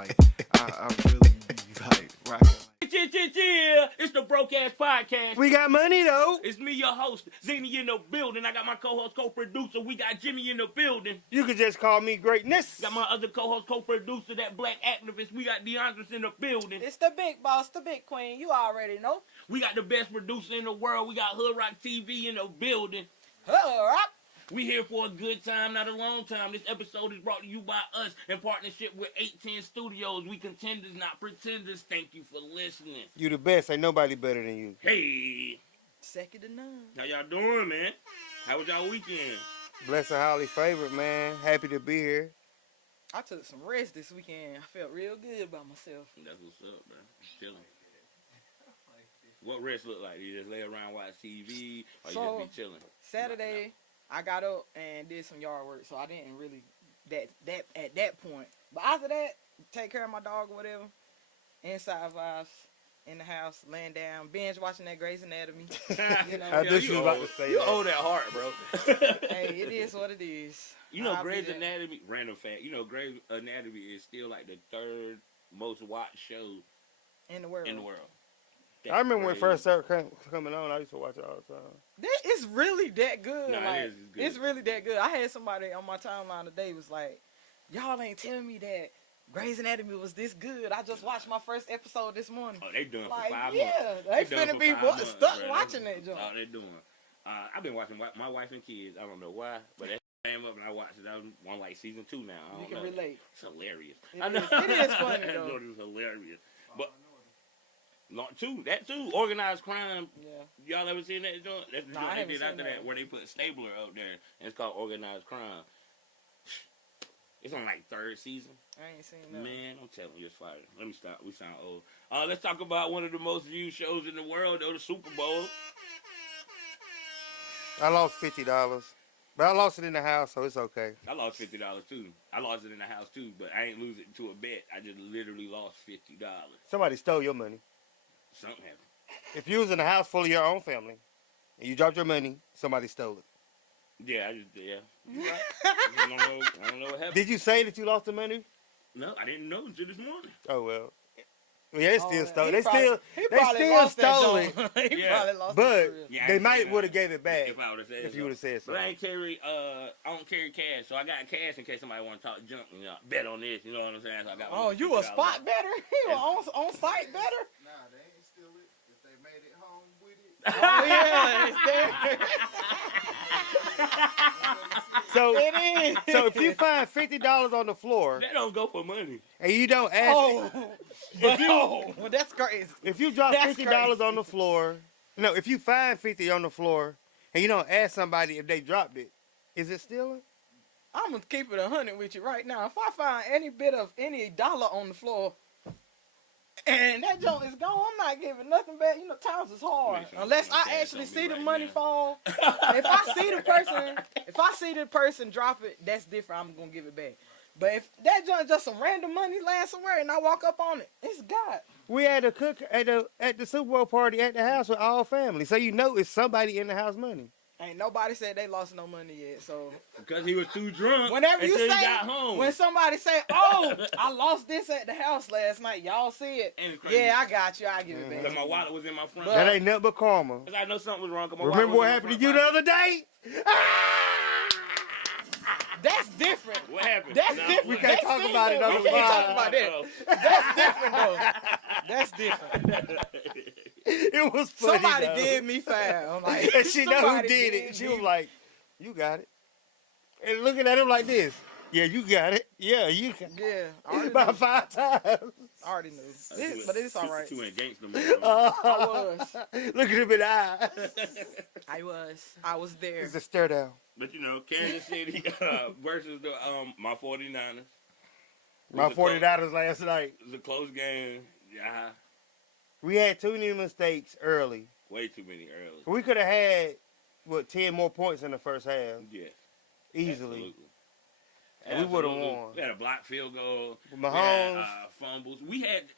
like, I really be like rocking. Yeah, it's the Broke Ass Podcast. We got money though. It's me, your host, Zini in the building. I got my co-host, co-producer. We got Jimmy in the building. You could just call me Greatness. Got my other co-host, co-producer, that black activist. We got DeAndre in the building. It's the big boss, the big queen. You already know. We got the best producer in the world. We got Hood Rock TV in the building. Hood Rock. We here for a good time, not a long time. This episode is brought to you by us in partnership with 810 Studios. We contenders, not pretenders. Thank you for listening. You the best. Ain't nobody better than you. Hey. Second to none. How y'all doing, man? How was y'all weekend? Blessed and highly favored, man. Happy to be here. I took some rest this weekend. I felt real good about myself. That's what's up, man. Chilling. What rest look like? You just lay around watch TV, or you just be chilling? Saturday, I got up and did some yard work, so I didn't really that at that point. But after that, take care of my dog or whatever. Inside vibes in the house, laying down, binge watching that Grey's Anatomy. You know, I just was about to say you that. owe that heart, bro. hey, it is what it is. You know, I'll Grey's be there. Anatomy. Random fact. You know, Grey's Anatomy is still like the third most watched show In the world. I remember when it That's first started coming on. I used to watch it all the time. It's really that good. Nah, it like, is, it's good. It's really that good. I had somebody on my timeline today was like, y'all ain't telling me that Grey's Anatomy was this good. I just watched my first episode this morning. Oh, they doing Like, for 5 yeah, months. they done finna for be 5 months, stuck bro. watching that joint. Oh, they doing. I've been watching my wife and kids. I don't know why, but that came up and I watched it. I'm on like season 2 now. I You don't can know. relate. It's hilarious. It I know. is. It is funny, That though. joint is hilarious. But that too, organized crime. Yeah. Y'all ever seen that joint? That's the Nah, joint I they haven't did seen after that. that, where they put Stabler up there, and it's called Organized Crime. It's on like 3rd season. I ain't seen that. Man, I'm telling you, it's fire. Let me stop. We sound old. Let's talk about one of the most viewed shows in the world, though, the Super Bowl. I lost $50, but I lost it in the house, so it's okay. I lost $50 too. I lost it in the house too, but I ain't lose it to a bet. I just literally lost $50. Somebody stole your money. Something happened. If you was in a house full of your own family and you dropped your money, somebody stole it. Yeah, You right. I don't know what happened. Did you say that you lost the money? No, I didn't know until this morning. Oh well. Yeah, they still stole. He They probably- he they probably still lost that stole it. joint. He Yeah. probably lost But it for real. Yeah, I they ain't might saying would have that. gave it back If I would have said if so. you would have said so. But I don't carry cash, so I got cash in case somebody want to talk junk. You know, bet on this. You know what I'm saying? So I got Oh, you a $50. spot better? You on site better? Nah, they ain't steal it. If they made it home with it. Oh yeah, it's there. So, It is. so if you find $50 on the floor That don't go for money. and you don't ask, well, that's crazy. if you drop That's $50 crazy. on the floor, no, if you find 50 on the floor and you don't ask somebody if they dropped it, is it stealing? I'm gonna keep it 100 with you right now. If I find any dollar on the floor and that joint is gone, I'm not giving nothing back. You know, times is hard. Make sure Unless you I cash actually on me see the right money now. fall. If I see the person drop it, that's different. I'm gonna give it back. But if that joint just some random money laying somewhere and I walk up on it, it's God. We had a cook at the Super Bowl party at the house with all family, so you know it's somebody in the house money. Ain't nobody said they lost no money yet. So Because he was too drunk whenever you until say, he got home. when somebody say, "Oh, I lost this at the house last night," y'all see it? And crazy. Yeah, I got you. I give it back. Because my wallet was in my front. But- That ain't nothing but karma. Because I know something was wrong. 'cause my Remember wallet what was in happened my to you the front other day? That's different. pocket. What happened? That's Nah, different. We can't They talk seen about it that. on We the can't pod. talk about that. That's different though. That's different. It was funny. Somebody though. did me foul. I'm like, And she know who somebody did it. She me. was like, "You got it." And looking at him like this. Yeah, you got it. Yeah, you got it. Yeah, I already About knew. 5 times. I already knew. But it's all right. Two ain't gangster mode. I was. Look at him in the eye. I was there. It's a stare down. But you know, Kansas City versus the my 49ers. My It was a $40 last night. It was a close game. Yeah, We had too many mistakes early. way too many early. We could have had, 10 more points in the first half. Yeah, Easily. absolutely. And we would've Absolutely. won. We had a block field goal. With We Mahomes. had fumbles.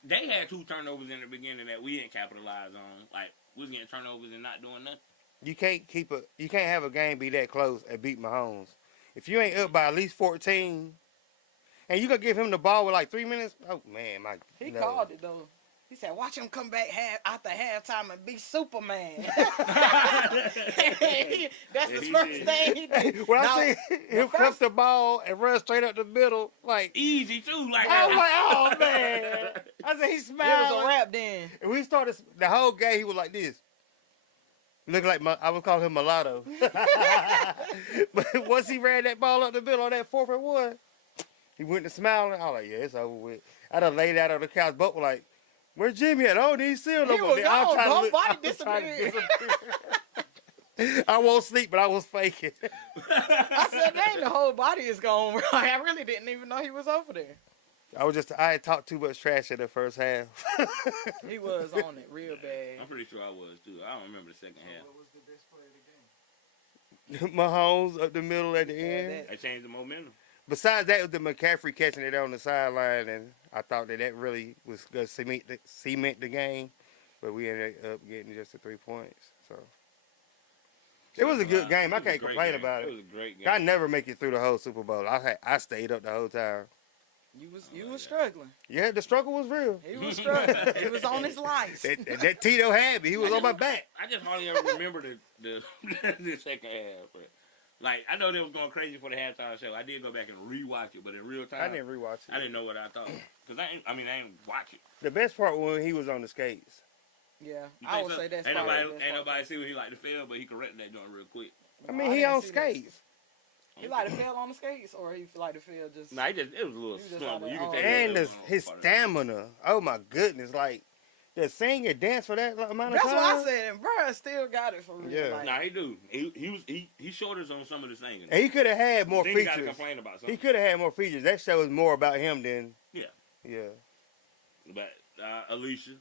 They had 2 turnovers in the beginning that we didn't capitalize on. Like we was getting turnovers and not doing nothing. You can't have a game be that close and beat Mahomes. If you ain't up by at least 14, and you gonna give him the ball with like 3 minutes? Oh man, He no. called it though. He said, "Watch him come back after halftime and be Superman." That's the he first did. thing he did. When Now, I see him cuff the ball and run straight up the middle, like Easy too, like I was like, oh man. I said he it smiled. was a rap then. And we started the whole game. He was like this, looking like I would call him mulatto. But once he ran that ball up the middle on that 4th and 1, he went to smiling. I was like, yeah, it's over with. I done laid out on the couch. Both were like, where's Jimmy at? I don't need to see him no He more. was Then I'm gone. trying to Whole look- body I'm trying to disappeared. disappear. I won't sleep, but I was faking. I said, "Dang, the whole body is gone." I really didn't even know he was over there. I had talked too much trash in the first half. He was on it real bad. I'm pretty sure I was too. I don't remember the second half. What was the best player of the game? Mahomes up the middle at the Yeah, end. that- I changed the momentum. Besides that, was the McCaffrey catching it on the sideline, and I thought that really was going to cement the game, but we ended up getting just the 3 points. So it was a good game. I It was a can't great complain game. about It it. was a great game. I never make it through the whole Super Bowl. I stayed up the whole time. You was yeah. struggling. Yeah, the struggle was real. He was struggling. He was on his life. That Tito had me. He was on my back. I just hardly ever remember the the second half. But, like, I know they was going crazy for the halftime show. I did go back and rewatch it, but in real time, I didn't rewatch it. I didn't know what I thought. Because I ain't watch it. The best part was when he was on the skates. Yeah, You I think would so? say that's ain't probably nobody, the best ain't part. nobody see what he like to fail, but he corrected that joint real quick. I mean, I he didn't on see that. skates. He like to fail on the skates, or he like to fail just. Nah, it was a little He was just slumber. like You that, can oh, take And that his stamina. Oh my goodness. Like, to sing and dance for that amount of That's time. what I said, and bruh still got it for real. Yeah. Like, Nah, he do. He showed us on some of the singing. And he could have had more Then you gotta features. complain about He something. could have had more features. That show is more about him than. Yeah. Yeah. But Alicia,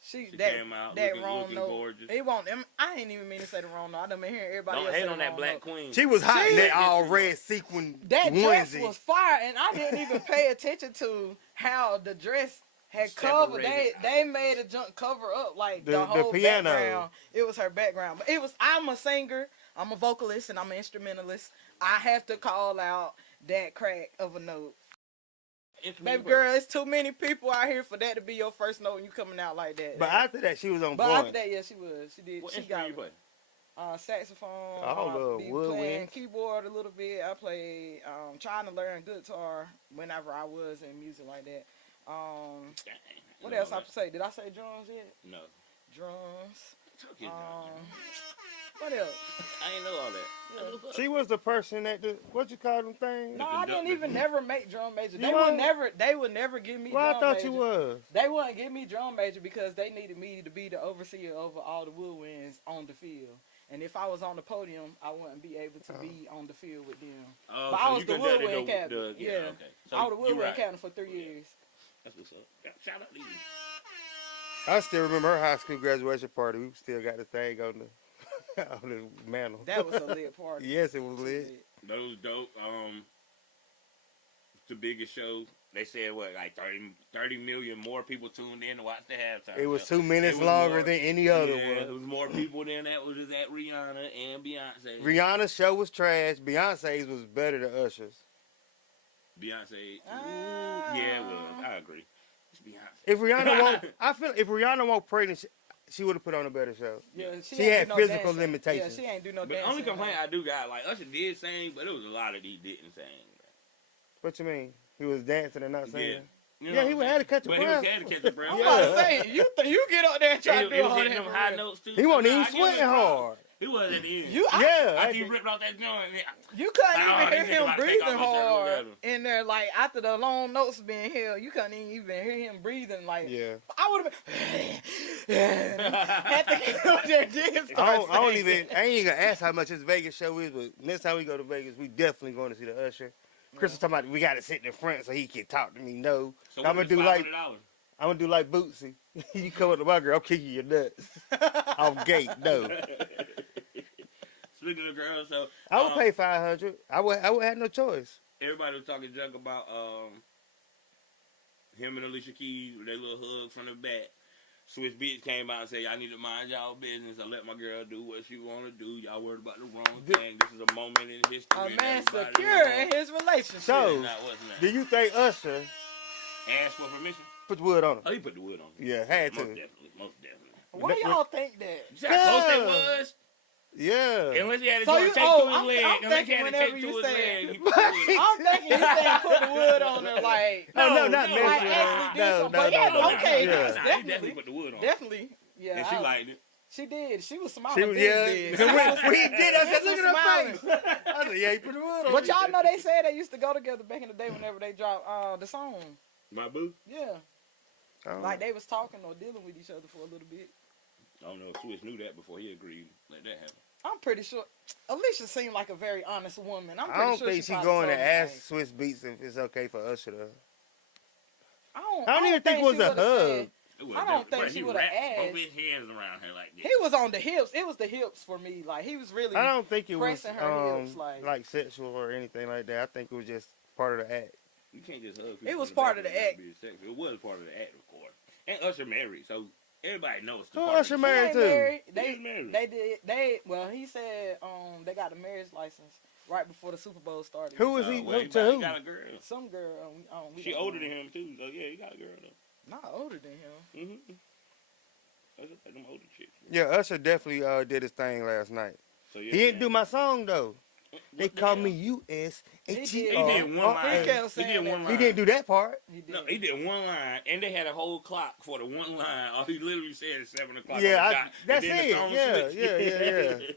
she she that came out that looking, wrong looking note. gorgeous. He won't. I ain't even mean to say the wrong note. I done been hearing everybody Don't else hate say on the that wrong black note. queen. She was hot in She- that all red sequin That dress onesie. was fire, and I didn't even pay attention to how the dress had covered. Separated. They made a junk cover up like The the whole piano. background. It was her background, but it was. I'm a singer, I'm a vocalist, and I'm an instrumentalist. I have to call out that crack of a note. Baby girl, it's too many people out here for that to be your first note and you coming out like that. But after that, she was on But point. after that, yeah, she was. She did. What She instrument got you play? saxophone. Oh, little be woodwind. playing keyboard a little bit. I played trying to learn guitar whenever I was in music like that. Dang, What I else know I have to say? Did I say drums yet? that. No. Drums. Took his job. What else? I ain't know all that. Yeah. That's what's up. She was the person that what you call them things? No, I didn't conductor. even never make drum major. You They weren't? would never give me Well, I drum thought major. you was. They wouldn't give me drum major because they needed me to be the overseer over all the woodwinds on the field. And if I was on the podium, I wouldn't be able to be on the field with them. Oh, But so I was you the conducted woodwind captain. okay. So I was the you woodwind right. captain for 3 years. That's what's up. Shout out to you. I still remember her high school graduation party. We still got the thing on the on the mantle. That was a lit party. Yes, it was lit. That was dope. The biggest show. They said what, like 30 million more people tuned in to watch the halftime. It was show. 2 minutes It was longer more- than any other yeah, There one. was more people than that was just at Rihanna and Beyonce. Rihanna's show was trash. Beyonce's was better than Usher's. Beyonce. Ah. Yeah, it was. I agree. It's Beyonce. If Rihanna won't, I feel if Rihanna won't pregnant, she would have put on a better show. Yeah, She ain't had do no physical dancing. limitations. Yeah, she ain't do no But the dancing. only complaint I do got, like Usher did sing, but it was a lot of he didn't sing. What you mean? He was dancing and not Yeah. singing. You know Yeah, what he I'm would saying? have to catch a But he breath. was had to catch a breath. I'm Yeah. about to say, you get up there and try to He do was all hitting that. them for high real. notes too. He wasn't Nah, even I give him sweating props. hard. He was at the end. Yeah, After he ripped off that joint. You couldn't Oh, even this hear nigga him about to take breathing off his shirt or hard whatever. in there. Like after the long notes being held, you couldn't even hear him breathing. Like Yeah. I would have been had to get up there. Then start I don't singing. even. I ain't even gonna ask how much his Vegas show is, but next time we go to Vegas, we definitely going to see the Usher. Chris was talking about we got to sit in the front so he can talk to me. No, So I'm what gonna is do like $500? I'm gonna do like Bootsy. You come up to my girl, I'm kicking your nuts off gate. No, Speaking of girls, so I would pay 500. I would have no choice. everybody was talking junk about him and Alicia Keys with their little hug from the back. Swiss Beats came out and said, y'all need to mind y'all business. I let my girl do what she want to do. Y'all worried about the wrong thing. This is a moment in history. A and man everybody secure knows. in his relationship. So, Not what's name. do you think Usher Ask for permission? put the wood on him? Oh, he put the wood on. Yeah, had to. Most definitely. Most definitely. Why y'all think that? You see how close they Yeah. was? Yeah. Unless he had to So do a you- tape oh, to his I'm leg. Unless he thinking had to whenever tape you to his say- leg. He put the wood on. I'm thinking you saying put the wood on her like. No, No, not no, messing Like with actually her. did No, something. no, But yeah, no, no. okay, Yeah. Nah, he definitely, definitely put the wood on. definitely. Yeah, And she liked it. She did. She was smiling. She was, big, yeah. big. When he did, I said, She look was at her smiling. face. I said, yeah, he put the wood on. But y'all know they said they used to go together back in the day whenever they dropped the song. My boo? Yeah, Oh. like they was talking or dealing with each other for a little bit. I don't know if Swiss knew that before he agreed. Let that happen. I'm pretty sure. Alicia seemed like a very honest woman. I'm I pretty don't sure think she probably going to told him, ask like, Swiss Beats if it's okay for Usher to. I I don't even think it was she a would've hug. said- It was I don't different. think Bro, she he would've wrapped asked. both his hands around her like this. He was on the hips. It was the hips for me. Like he was really. I don't think it was pressing her hips, like sexual or anything like that. I think it was just part of the act. You can't just hug people. It was from the part back of the and not act. be sexual. It was part of the act, of course. And Usher married, so everybody knows the Who part Usher of He the married ain't to? married. He They is married. they did they well he said they got a marriage license right before the Super Bowl started. Who is he? Well, Who, he to got, who? he got a girl. Some girl. We She don't older know. than him, too. So, yeah, he got a girl, though. Not older than him. Mm-hmm. That's like them older chicks. Yeah, Usher definitely did his thing last night. So, yeah, He didn't do my song though. They What the call hell? me U.S. He did. He did one line. He kept saying He did one that. He line. didn't do that part. He did. No, he did one line, and they had a whole clock for the one line. All he literally said is 7 o'clock. Yeah, on the I- dot, that's and then the it. song Yeah, switched. yeah.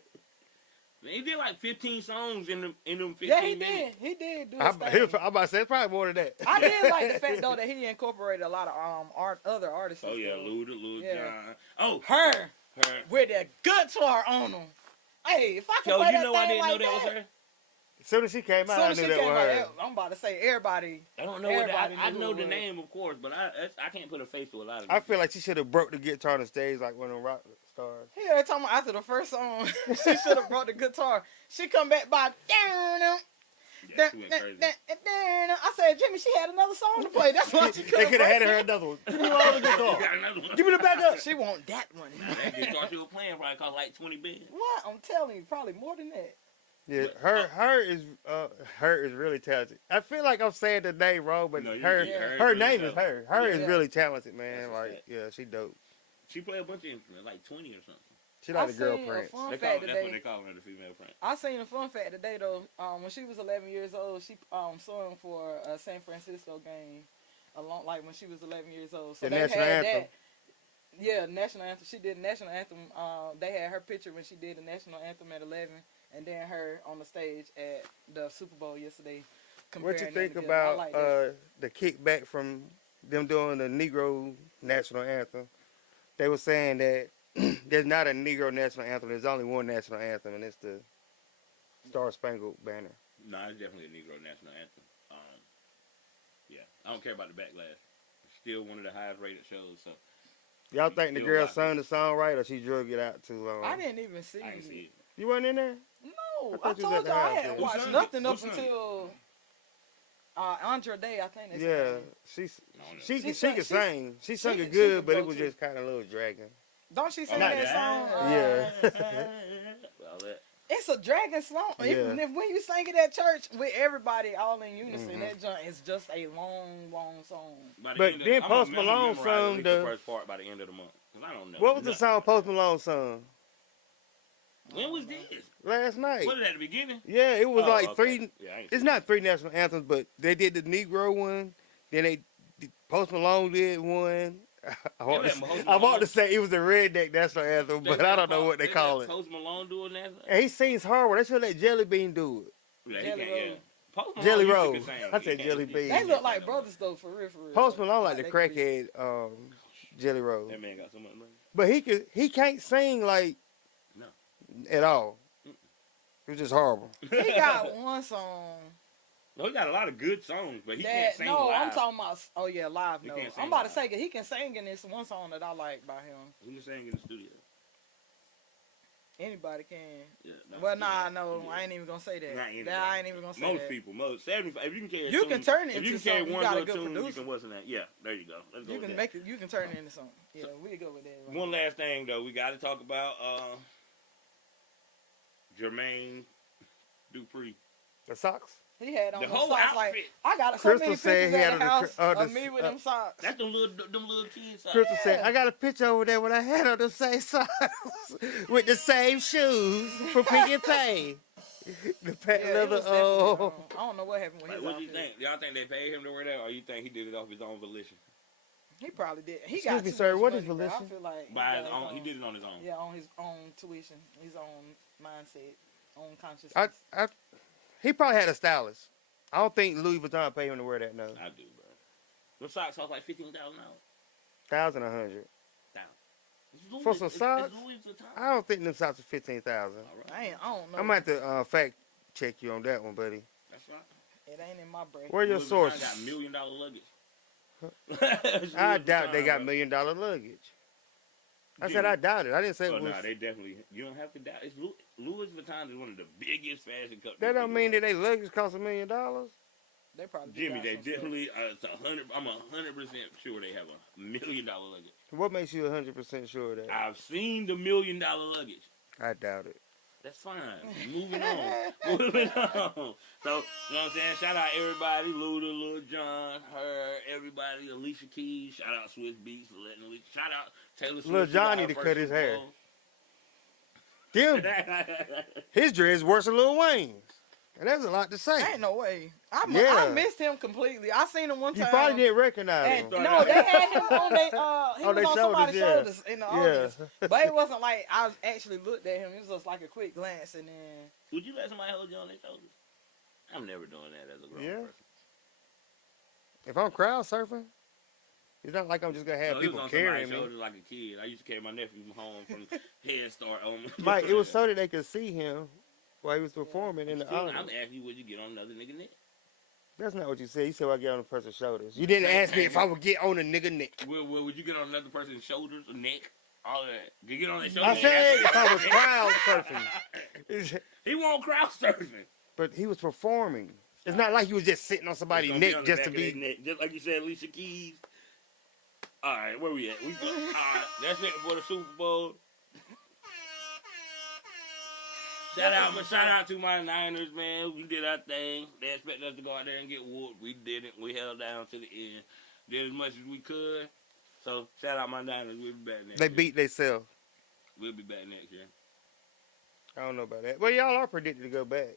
He did like 15 songs in them 15 Yeah, he minutes. did. He did do I'm his thing. about to say it's probably more than that. I did like the fact though that he incorporated a lot of other artists. Oh, yeah, though. Lil Yeah. Jon. Oh, Her her. with a guitar on them. Hey, if I could Yo, play you that know thing I didn't like know that was her? As soon as she came out, Soon I as knew she that came was out, her. I'm about to say everybody. I don't know what Everybody I knew know who the it was. name, of course, but I can't put a face to a lot of I them. feel like she should have broke the guitar on the stage like one of the rock stars. He every time after the first song, she should have brought the guitar. She come back by. Yeah, she went crazy. I said, Jimmy, she had another song to play. That's why she They couldn't. could have had break her it. another one. Give me all the You guitar. got another one. Give me the backup. She want that one. Nah, that guitar she was playing probably cost like 20 billion. What? I'm telling you, probably more than that. Yeah, her is really talented. I feel like I'm saying the name wrong, but No, her yeah, her really name is talented. her. Her Yeah. is really talented, man. That's a Like, fact. yeah, she dope. She played a bunch of instruments, like 20 or something. She like I the girl seen a Prince. fun They fact call, that's what today. they call her, the female friend. I seen a fun fact today though. When she was 11 years old, she sung for a San Francisco game, along like when she was 11 years old. So The they national had anthem. that. Yeah, national anthem. She did the national anthem. They had her picture when she did the national anthem at 11, and then her on the stage at the Super Bowl yesterday. What you comparing them think together. I about like that. the kickback from them doing the Negro national anthem? They were saying that there's not a Negro national anthem. There's only one national anthem, and it's the Star Spangled Banner. No, it's definitely a Negro national anthem. Yeah, I don't care about the backlash. It's still one of the highest rated shows. So Y'all think the Still girl like sung the song right, or she drug it out too long? I didn't even see I ain't see it. it. You wasn't in there? No, I I thought you was told at the y'all I house, hadn't yeah. watched Who sung nothing it? up Who sung it? until Andre Day. I think that's his Yeah, name. she's I don't know. she She can sung- sing. She sung she it can good, but it go was too. just kind of a little dragging. Don't she sing Not that song? Yeah. All that. It's a dragon song. Yeah. Even if when you sing it at church with everybody all in unison, Mhm. that joint is just a long, long song. By the But end of- then I'm Post gonna Malone memorize sung at least the- first part by the end of the month. Cause I don't know. What was the nothing. song Post Malone sung When was this? last night? Was it at the beginning? Yeah, it was Oh, like okay. three. Yeah, I ain't It's seen not three national anthems, but they did the Negro one. Then Post Malone did one. I want, let to, Post I want Malone- to say it was the Redneck national anthem, but I don't know what they call it. Post Malone doing that? And he sings horrible. They should let Jelly Bean do it. Yeah, he Jelly can't, yeah. Roll. Post Malone Jelly used to Roll. can sing. I He said can't- Jelly he Bean. They can't look sing like no brothers though, for real, for real. Post Malone like the they could be. crackhead Jelly Roll. more. That man got so much money. But he can't sing like No. at all. It was just horrible. He got one song. No, he got a lot of good songs, but he that, can't sing no, live. I'm talking about. Oh yeah, live. He No, can't sing I'm about live. to say he can sing in this one song that I like by him. He can sing in the studio. Anybody can. Yeah, Well, nah, no, I ain't even gonna say that. Not I anybody. ain't even gonna say Most that. people, most 75. If you can carry, a You tune, can turn it if you into can carry something. You one got a good good tune, you producer. can what's in that? Yeah, there you go. Let's go You with can that. make it. You can turn it into something. Yeah, we go with that. Right One there. last thing though, we got to talk about Jermaine Dupri. The socks. He had on The them whole socks outfit. like I got so Crystal many said pictures he had at the on house the of me with them socks. That's them little kids. Socks. Crystal said, Yeah. I got a picture over there when I had on the same socks with the same shoes for Pick and Pay. The Yeah, it leather. was definitely, I don't know what happened with Like, his what do you outfit. think? Y'all think they paid him to wear that, or you think he did it off his own volition? He probably did. He Excuse got me, too sir, much what money, is bro. I volition? feel like By his got own, he did it on his own. Yeah, on his own tuition, his own mindset, own consciousness. He probably had a stylist. I don't think Louis Vuitton paid him to wear that. No, I do, bro. Them socks cost like $15,000. 1,100 It's for some It's socks. Louis Vuitton. I don't think them socks are 15,000. All right. I don't know. I'm gonna have to fact check you on that one, buddy. That's right. It ain't in my brain. Where your Louis source? Vuitton got $1 million luggage. I Louis doubt they Vuitton, got bro. $1 million luggage. I said Jimmy. I doubt it. I didn't say Oh, it was. no, they definitely. You don't have to doubt. It's Louis Vuitton is one of the biggest fashion companies. That don't in the mean world. that they luggage cost $1 million. They probably Jimmy, got they some stuff. definitely. It's 100. I'm 100% sure they have $1 million luggage. What makes you 100% sure of that? I've seen the $1 million luggage. I doubt it. That's fine. Moving on. Moving on. So, you know what I'm saying? Shout out everybody. Luda, Lil John, her, everybody, Alicia Keys. Shout out Swiss Beats for letting Alicia. Shout out Taylor Swift. Lil who John got need to her cut first his Super hair. Bowl. Damn, his dreads worse than Lil Wayne's. And that's a lot to say. Ain't no way. Yeah. I missed him completely. I seen him one You time. probably didn't recognize And, him. no, they had him on they he On was their on shoulders, somebody's yeah. shoulders in the audience. But it wasn't like I was actually looked at him. It was just like a quick glance and then Would you let somebody hold you on their shoulders? I'm never doing that as a grown Yeah. person. If I'm crowd surfing, it's not like I'm just gonna have No, he was people on carrying somebody's me. shoulders like a kid. I used to carry my nephew home from Head Start on. Mike, it was so that they could see him while he was performing in the Still, I'm audience. asking you, would you get on another nigga neck? That's not what you said. You said I get on a person's shoulders. You didn't ask me if I would get on a nigga neck. Well, would you get on another person's shoulders or neck? All of that. You get on their I shoulders. said if I was crowd surfing. He won't crowd surfing. But he was performing. It's not like he was just sitting on somebody's It's gonna neck on the just back to of their be. neck. Just like you said, Alicia Keys. All right, where we at? All right, that's it for the Super Bowl. Shout out to my Niners, man. We did our thing. They expected us to go out there and get whooped. We didn't. We held down to the end. Did as much as we could. So shout out my Niners. We'll be back next They year. beat themselves. We'll be back next year. I don't know about that. Well, y'all are predicted to go back.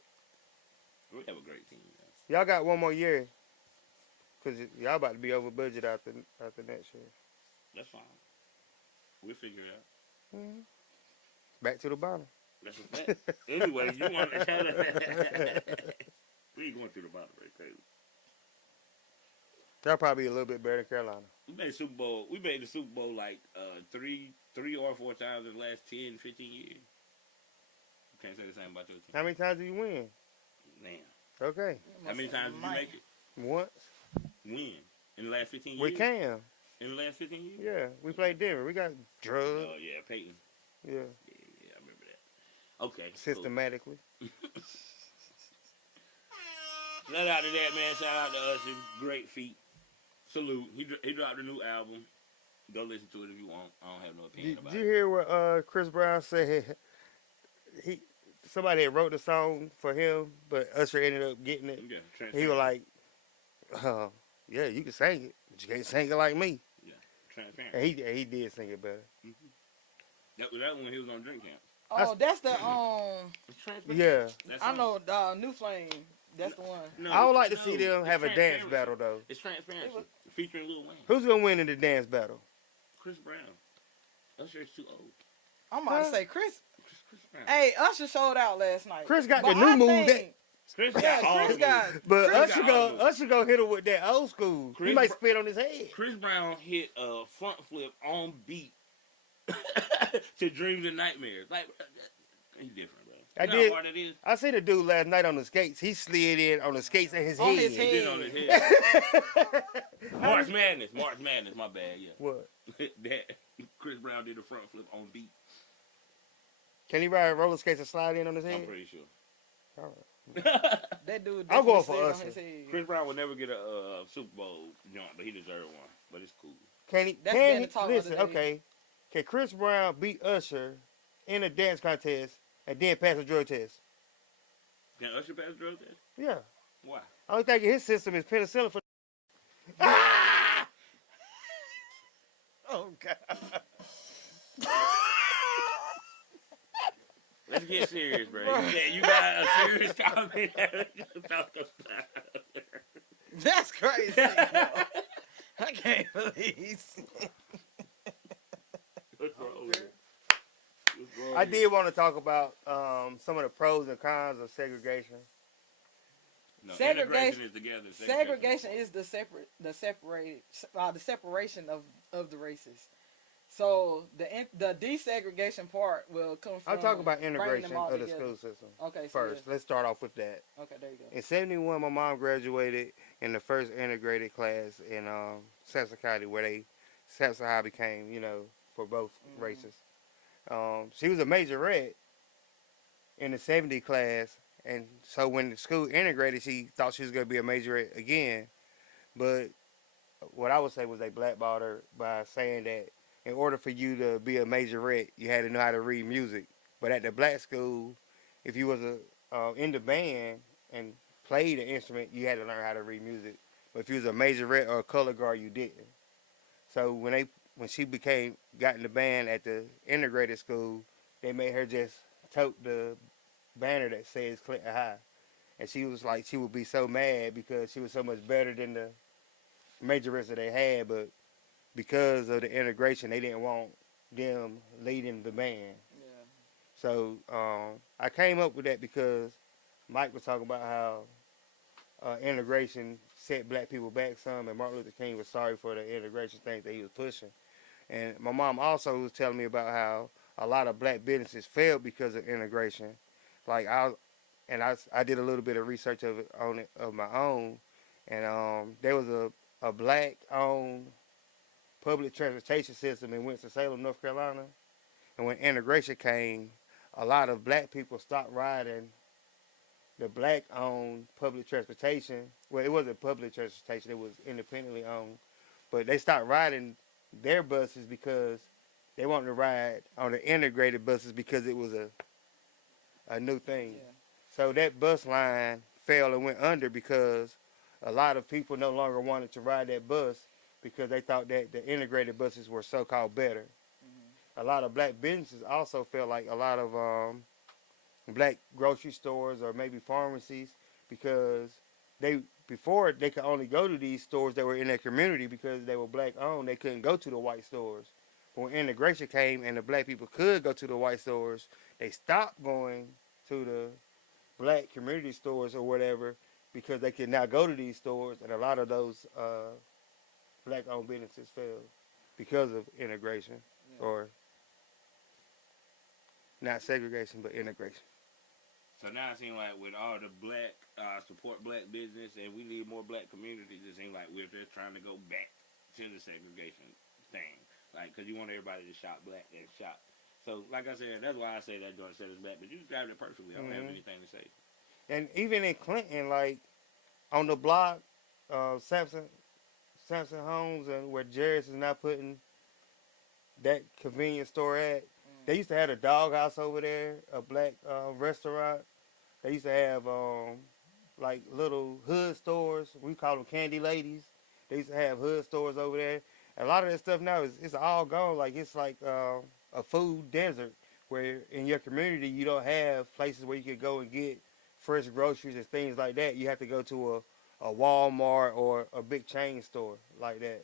We have a great team, man. Y'all got one more year. Because y'all about to be over budget after next year. That's fine. We'll figure it out. Mm-hmm. Back to the bottom. That's a fact. Anyway, you want to shout out. We ain't going through the bottom right crazy. Y'all probably a little bit better than Carolina. We made the Super Bowl like three or four times in the last 10, 15 years. You can't say the same about your team. How many times did you win? Man. Okay. How many times did you make it? Once. Win. In the last 15 years? We can. In the last 15 years? Yeah. We played Denver. We got drugs. Oh, yeah, Peyton. Yeah. Yeah, I remember that. Okay. Systematically. Cool. Shout out to that, man. Shout out to Usher. Great feat. Salute. He dropped a new album. Go listen to it if you want. I don't have no opinion about Did it. you hear what Chris Brown said? Somebody had wrote the song for him, but Usher ended up getting it. Yeah, He was like, yeah, you can sing it, but you can't sing it like me. Yeah, transparent. And he did sing it better. That was when he was on Drink Camp. oh, that's the It's transparent. Yeah. That I song. know New Flame. That's the one. No, I would like to no, see them it's have a dance transparency. battle, though. It's transparency. Featuring Lil Wayne. Who's going to win in the dance battle? Chris Brown. Usher is too old. I'm about to say Chris. Chris Brown. Hey, Usher showed out last night. Chris got But the new I move. think- Chris Yeah, got all Chris the got. moves. But Chris Usher got all go, the Usher go hit him with that old school. Chris He might Br- spit on his head. Chris Brown hit a front flip on beat to Dreams and Nightmares. Like, he's different, bro. I You know did. how hard it is? I seen a dude last night on the skates. He slid in on the skates and his On head. his He did on his head. head. March Madness, my bad, yeah. What? That Chris Brown did a front flip on beat. Can he ride roller skates and slide in on his I'm head? pretty sure. All right. That dude I'm definitely going for slid on Usher. his head. Chris Brown would never get a Super Bowl joint, but he deserved one. But it's cool. Can he? That's Can been he? the talk of Listen, the day. okay. Can Chris Brown beat Usher in a dance contest and then pass a drug test? Can Usher pass the drug test? Yeah. Why? Only thing in his system is penicillin for. Ah! Oh God. Let's get serious, bro. You got a serious comment about the That's crazy. Yo. I can't believe. What's wrong with it? What's wrong I with did it? want to talk about some of the pros and cons of segregation. No, Segregation- integration is together. Segregation is the separation of the races. So the desegregation part will come from. I'm talking about bringing integration them all of the together. school system. Okay, so First, let's start off with that. yeah. Okay, there you go. In '71, my mom graduated in the first integrated class in Sampson County, where Sampson High became, for both races. She was a majorette in the '70 class, and so when the school integrated, she thought she was going to be a majorette again. But what I would say was they blackballed her by saying that in order for you to be a majorette, you had to know how to read music. But at the black school, if you was in the band and played an instrument, you had to learn how to read music. But if you was a majorette or a color guard, you didn't. So when she got in the band at the integrated school, they made her just tote the banner that says Clinton High. And she was like, she would be so mad because she was so much better than the majorettes that they had, but because of the integration, they didn't want them leading the band. Yeah. So I came up with that because Mike was talking about how integration set black people back some, and Martin Luther King was sorry for the integration thing that he was pushing. And my mom also was telling me about how a lot of black businesses failed because of integration. Like I did a little bit of research of my own, and there was a black-owned public transportation system in Winston-Salem, North Carolina. And when integration came, a lot of black people stopped riding the black-owned public transportation. Well, it wasn't public transportation, it was independently owned. But they stopped riding their buses because they wanted to ride on the integrated buses because it was a new thing. Yeah. So that bus line fell and went under because a lot of people no longer wanted to ride that bus because they thought that the integrated buses were so-called better. Mm-hmm. A lot of black businesses also felt like a lot of black grocery stores or maybe pharmacies because before they could only go to these stores that were in their community because they were black owned. They couldn't go to the white stores. When integration came and the black people could go to the white stores, they stopped going to the black community stores or whatever because they could now go to these stores, and a lot of those black-owned businesses failed because of integration, or not segregation, but integration. So now it seems like with all the black support black business and we need more black communities, it seems like we're just trying to go back to the segregation thing. Like, because you want everybody to shop black and shop. So, like I said, that's why I say that joint set us back. But you described it perfectly. I don't have anything to say. And even in Clinton, like on the block, Sampson Homes, and where Jerry's is now putting that convenience store at, they used to have a doghouse over there, a black restaurant. They used to have like little hood stores. We call them candy ladies. They used to have hood stores over there. And a lot of that stuff now it's all gone. Like it's like a food desert where in your community you don't have places where you could go and get fresh groceries and things like that. You have to go to a Walmart or a big chain store like that.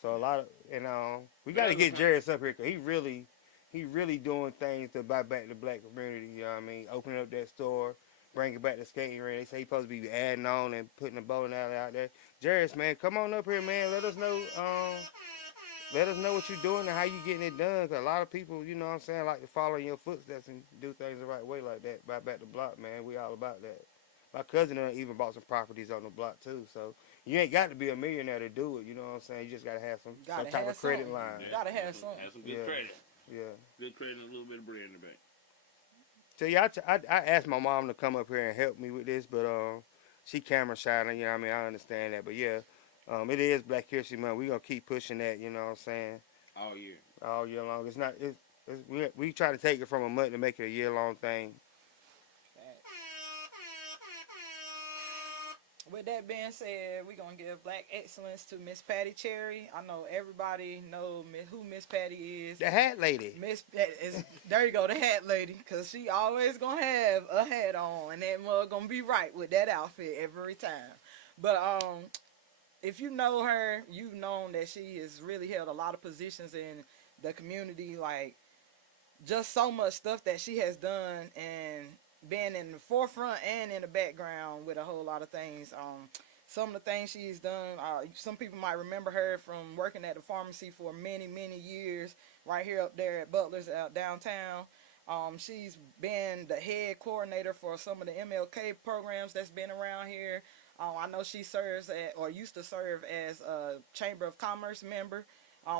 So a lot of we got to get Jairus up here because he really doing things to buy back the black community. You know what I mean? Opening up that store, bringing back the skating ring. They say he's supposed to be adding on and putting the bowling alley out there. Jairus, man, come on up here, man. Let us know. Let us know what you're doing and how you getting it done. Cause a lot of people, you know what I'm saying, like to follow in your footsteps and do things the right way like that. Buy back the block, man. We all about that. My cousin even bought some properties on the block too. So you ain't got to be a millionaire to do it. You know what I'm saying? You just gotta have some type of credit line. Gotta have something. Have some good credit. Yeah. Good credit and a little bit of bread in the bank. So yeah, I asked my mom to come up here and help me with this, but she camera shy, and you know what I mean. I understand that, but yeah, it is Black History Month. We gonna keep pushing that. You know what I'm saying? all year. All year long. It's not. We try to take it from a month to make it a year long thing. With that being said, we're gonna give Black Excellence to Miss Patty Cherry. I know everybody know who Miss Patty is. The hat lady. Miss is there you go, the hat lady, cause she always gonna have a hat on, and that mug gonna be right with that outfit every time. But if you know her, you've known that she has really held a lot of positions in the community, like just so much stuff that she has done and been in the forefront and in the background with a whole lot of things. Some of the things she's done, some people might remember her from working at the pharmacy for many, many years right here up there at Butler's downtown. She's been the head coordinator for some of the MLK programs that's been around here. I know she serves at, or used to serve as a Chamber of Commerce member,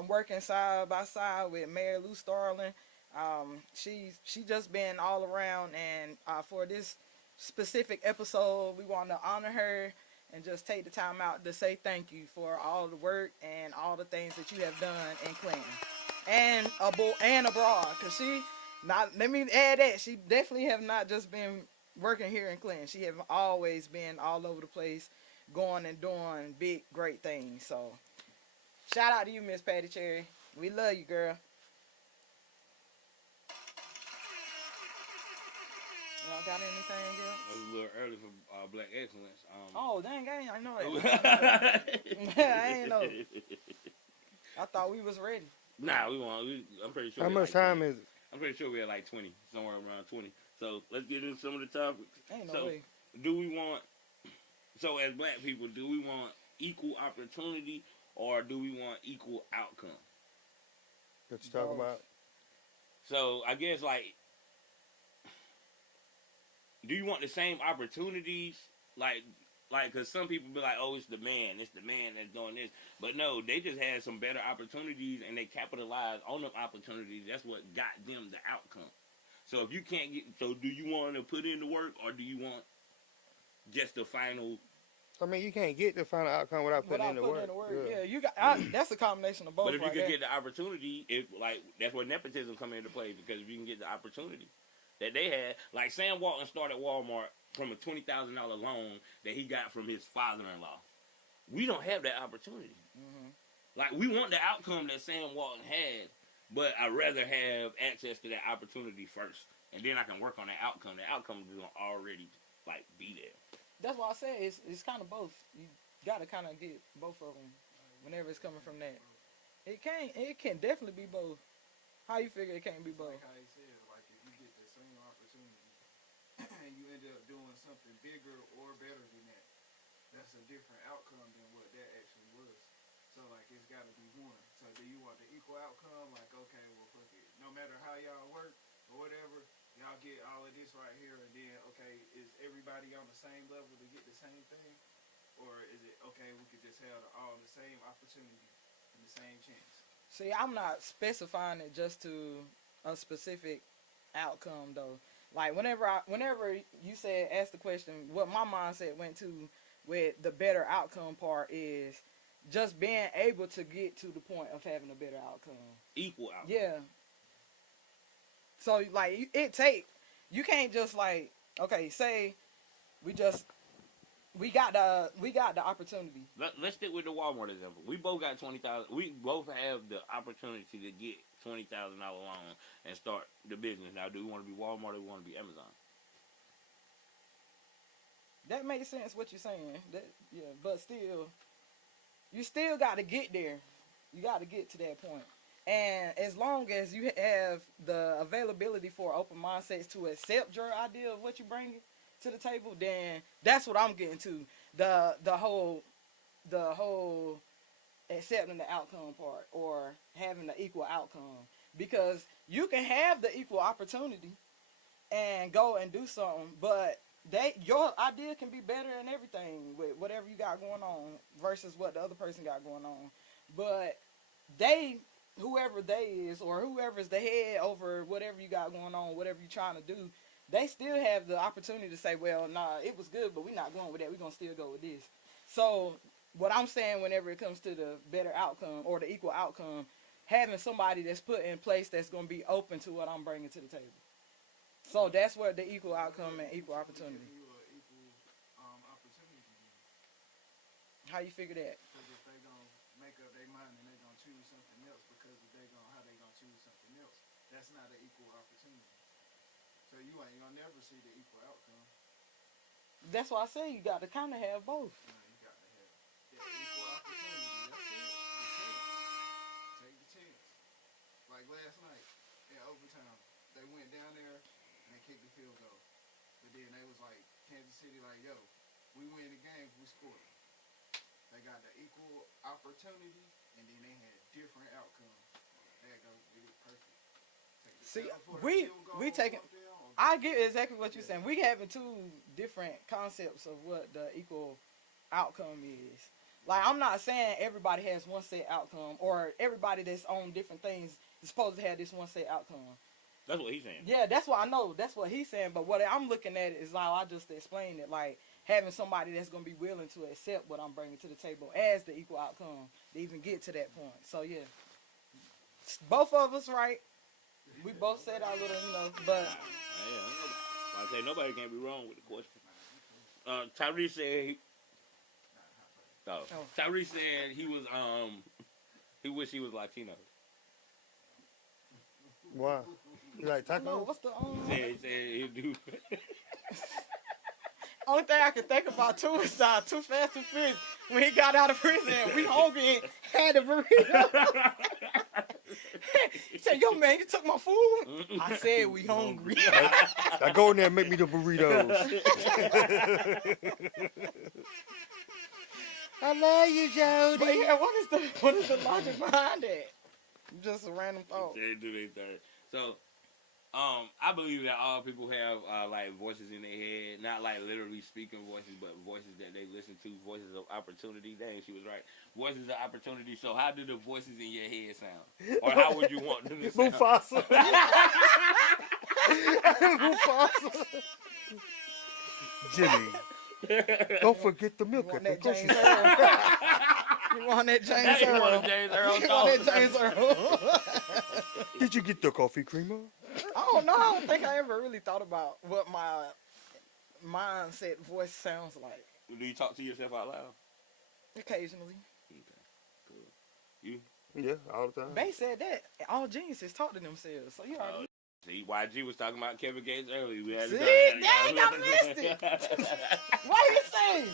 working side by side with Mayor Lou Starling. She just been all around, and for this specific episode, we want to honor her and just take the time out to say thank you for all the work and all the things that you have done in Clinton and abroad. Cause she not let me add that she definitely have not just been working here in Clinton. She have always been all over the place, going and doing big great things. So shout out to you, Miss Patty Cherry. We love you, girl. Y'all got anything else? It was a little early for Black Excellence. Oh, dang, I ain't know that. I ain't know. I thought we was ready. Nah, we won't. I'm pretty sure. How much time is it? I'm pretty sure we're at like 20, somewhere around 20. So let's get into some of the topics. Ain't no way. Do we want? So as Black people, do we want equal opportunity or do we want equal outcome? What you talking about? So I guess like, do you want the same opportunities? Like, cause some people be like, oh, it's the man that's doing this. But no, they just had some better opportunities and they capitalized on them opportunities. That's what got them the outcome. So if you can't get, so do you want to put in the work or do you want just the final? I mean, you can't get the final outcome without putting in the work. Yeah, you got. That's a combination of both. But if you right can there. get the opportunity, that's where nepotism come into play, because if you can get the opportunity that they had, like Sam Walton started Walmart from a $20,000 loan that he got from his father-in-law. We don't have that opportunity. Mm-hmm. Like, we want the outcome that Sam Walton had, but I'd rather have access to that opportunity first, and then I can work on the outcome. The outcome is gonna already like be there. That's why I say it's kind of both. You got to kind of get both of them whenever it's coming from that. It can definitely be both. How you figure it can't be both? Like how he said, like if you get the same opportunity and you end up doing something bigger or better than that, that's a different outcome than what that actually was. So like it's got to be one. So do you want the equal outcome? Like okay, well fuck it. No matter how y'all work or whatever, y'all get all of this right here, and then okay, is everybody on the same level to get the same thing, or is it okay? We could just have all the same opportunity and the same chance. See, I'm not specifying it just to a specific outcome though. Like whenever you said ask the question, what my mindset went to with the better outcome part is just being able to get to the point of having a better outcome. Equal outcome. Yeah. So like you can't just like okay, say we got the opportunity. Let's stick with the Walmart example. We both got 20,000. We both have the opportunity to get $20,000 loan and start the business. Now, do we want to be Walmart or do we want to be Amazon? That makes sense what you're saying. But still, you still got to get there. You got to get to that point. And as long as you have the availability for open mindsets to accept your idea of what you're bringing to the table, then that's what I'm getting to. The whole accepting the outcome part or having the equal outcome. Because you can have the equal opportunity and go and do something, but your idea can be better than everything with whatever you got going on versus what the other person got going on. But whoever they is or whoever's the head over whatever you got going on, whatever you're trying to do, they still have the opportunity to say, well, nah, it was good, but we're not going with that. We're going to still go with this. So what I'm saying whenever it comes to the better outcome or the equal outcome, having somebody that's put in place that's going to be open to what I'm bringing to the table. So that's where the equal outcome and equal opportunity. Giving you an equal opportunity. How you figure that? Because if they gonna make up their mind and they gonna choose something else because if they gonna how they gonna choose something else, that's not an equal opportunity. So you ain't gonna never see the equal outcome. That's why I say you got to kind of have both. You got to have that equal opportunity. That's it. The chance. Take the chance. Like last night in overtime, they went down there and they kicked the field goal. But then they was like Kansas City, like, yo, we win the game if we score. They got the equal opportunity, and then they had different outcomes. There go, did it perfect. Take the See, seven for the we field goal we taking. up there, or I get exactly what you're saying. We having two different concepts of what the equal outcome is. Like I'm not saying everybody has one set outcome or everybody that's on different things is supposed to have this one set outcome. That's what he's saying. Yeah, that's what I know. That's what he's saying. But what I'm looking at is how I just explained it. Like having somebody that's gonna be willing to accept what I'm bringing to the table as the equal outcome to even get to that point. So yeah, both of us right. We both said our little, but I say nobody can't be wrong with the question. Tyrese said Tyrese said he wish he was Latino. Why? You like tacos? no. What's the He said he'd do. only thing I can think about too is Too Fast, Too Furious when he got out of prison. We hungry and had a burrito. He said, "Yo, man, you took my food." I said, "We hungry." I go in there and make me the burritos. I love you, Jody. But yeah, what is the logic behind that? Just a random thought. They do their thing. So, I believe that all people have like voices in their head, not like literally speaking voices, but voices that they listen to, voices of opportunity. Dang, she was right. Voices of opportunity. So, how do the voices in your head sound, or how would you want them to sound? Mufasa. Mufasa. Jimmy, don't forget the milk You at want the that grocery James store. Earl? You want that James You want Earl? a James Earl You talk? want that James Earl? Did you get the coffee creamer? I don't know. I don't think I ever really thought about what my mindset voice sounds like. Do you talk to yourself out loud? Occasionally. Okay, cool. You? Yeah, all the time. They said that all geniuses talk to themselves. So you already. See, YG was talking about Kevin Gates earlier. We had to See? go- Dang, I missed it. What he saying?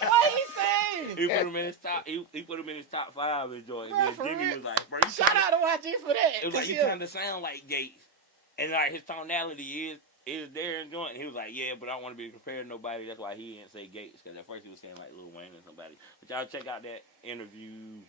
What he saying? He put him in his top. He put him in his top 5 in Jordan. Bruh, Then for Jimmy real. was like, "Bro, you Shout kinda- out to YG for that. It was like 'cause you yeah. kind of sound like Gates, and like his tonality is there in Jordan." He was like, "Yeah, but I don't want to be compared to nobody. That's why he didn't say Gates, because at first he was saying like Lil Wayne or somebody." But y'all check out that interview.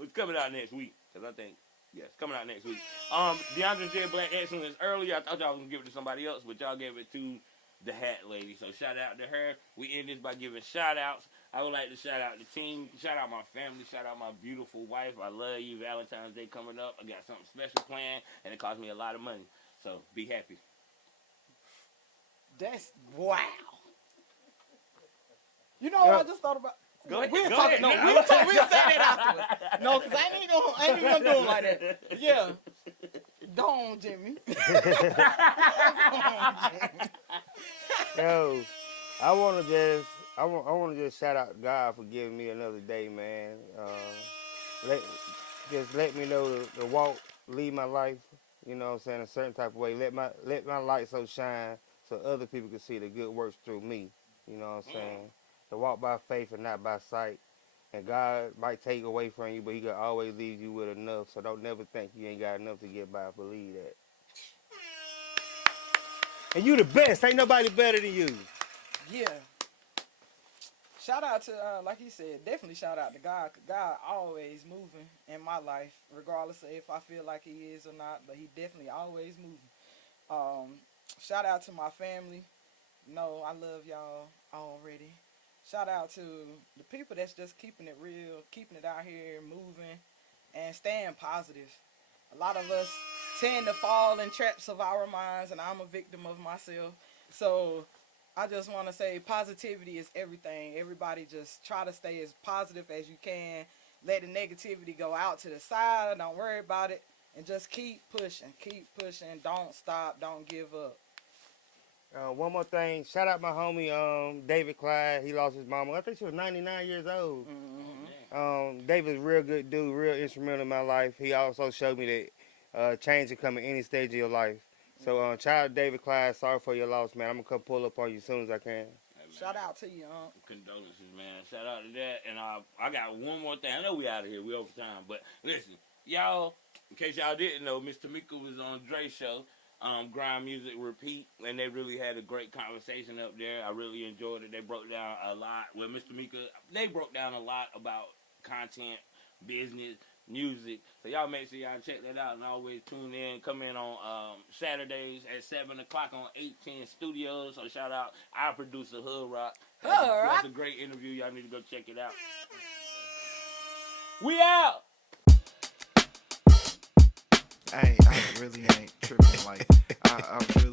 It's coming out next week, because I think. Yes, coming out next week. DeAndre said Black Excellence earlier. I thought y'all was going to give it to somebody else, but y'all gave it to the Hat Lady. So shout out to her. We end this by giving shout outs. I would like to shout out the team, shout out my family, shout out my beautiful wife. I love you. Valentine's Day coming up. I got something special planned, and it cost me a lot of money. So be happy. That's wow. You know what I just thought about? Go ahead. We'll Go talk. ahead. No, we'll talk. We'll say that afterwards. No, because I ain't even gonna do it like that. Yeah. Go on, Jimmy. Yo, I want to just shout out God for giving me another day, man. Let me know the walk, lead my life. You know what I'm saying, a certain type of way. Let my light so shine so other people can see the good works through me. You know what I'm saying? To walk by faith and not by sight. And God might take away from you, but He can always leave you with enough. So don't never think you ain't got enough to get by. Believe that. And you the best. Ain't nobody better than you. Yeah. Shout out to, like he said, definitely shout out to God. 'Cause God always moving in my life, regardless of if I feel like He is or not. But He definitely always moving. Shout out to my family. No, I love y'all already. Shout out to the people that's just keeping it real, keeping it out here, moving, and staying positive. A lot of us tend to fall in traps of our minds, and I'm a victim of myself. So I just want to say positivity is everything. Everybody just try to stay as positive as you can. Let the negativity go out to the side. Don't worry about it. And just keep pushing. Keep pushing. Don't stop. Don't give up. One more thing. Shout out my homie David Clyde. He lost his mama. I think she was 99 years old. David's a real good dude, real instrumental in my life. He also showed me that change can come in any stage of your life. So, shout out David Clyde. Sorry for your loss, man. I'm going to come pull up on you as soon as I can. Hey, Shout out to you, Condolences, man. Shout out to that. And I got one more thing. I know we out of here. We over time. But listen, y'all, in case y'all didn't know, Mr. Mika was on Dre's show, Grind Music Repeat, and they really had a great conversation up there. I really enjoyed it. They broke down a lot. Well, Mr. Mika, they broke down a lot about content, business, music. So y'all make sure y'all check that out and always tune in. Come in on Saturdays at 7 o'clock on 810 Studios. So shout out our producer, Hood Rock. That's a great interview. Y'all need to go check it out. We out! I really ain't tripping. Like, I really